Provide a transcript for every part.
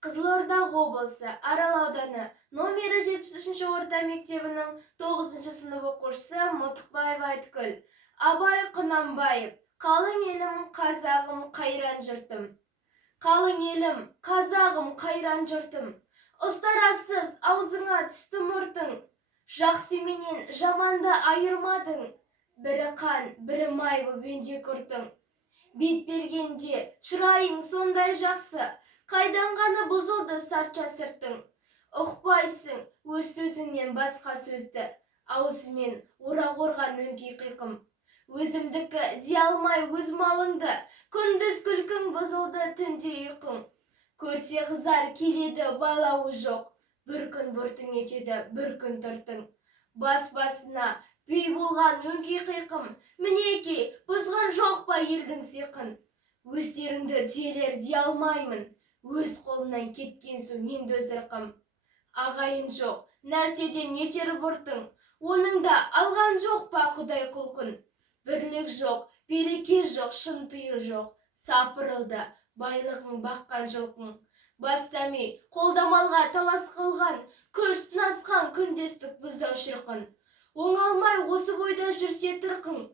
Қызылорда облысы Арал ауданы номері 73 орта мектебінің 9 сынып оқушысы Мылтықбаева Айткүл. Абай Құнанбаев. Қалың елім, қазағым, қайран жұртым. Қалың елім, қазағым, қайран жұртым. Ұстарасыз аузыңа түсті мұртың. Жақсы менен жаманды айырмадың. Бірі қан, бірі май боп өнде күртің. Бет бергенде шырайың сондай жақсы, қайдан ғана бұзылды сартша сыртың. Ұқпайсың өз сөзіңнен басқа сөзді, аузымен орақ орған өңкей қиқым. Өзімдікі де алмай өз малыңды, күндіз күлкің бұзылды түнде ұйқың. Көрсе қызар келеді байлауы жоқ, бір күн бұртың етеді, бір күн тұртың. Бас-басына бей болған өңкей қиқым, мінеки бұзған жоқ па елдің сиқын. Өздеріңді делер де алмаймын, өз қолынан кеткен соң енді өзірқым. Ағайын жоқ, нәрседен етер бұртың, оның да алған жоқ па құдай құлқын. Бірлік жоқ, береке жоқ, шын пейіл жоқ, сапырылды байлығың баққан жылқың. Бастамай қолдамалға талас қылған, күш сынасқан күндестік бұздау шырқын. Оңалмай осы бойда жүрсе тұрқың,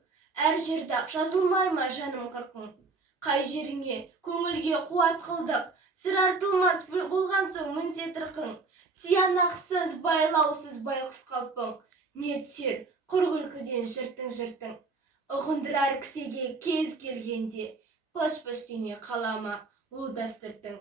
әр жердақ жазылмай ма жаным қырқың. Қай жеріңе көңілге қуат қылдық, сыр артылмас болған соң мінсе тұрқың. Тиянақсыз байлаусыз байқұс қалпың, не түсер құр күлкіден жыртың. Ұғындырар кісіге кез келгенде, пыш-пыш дене қалама ол дастыртың.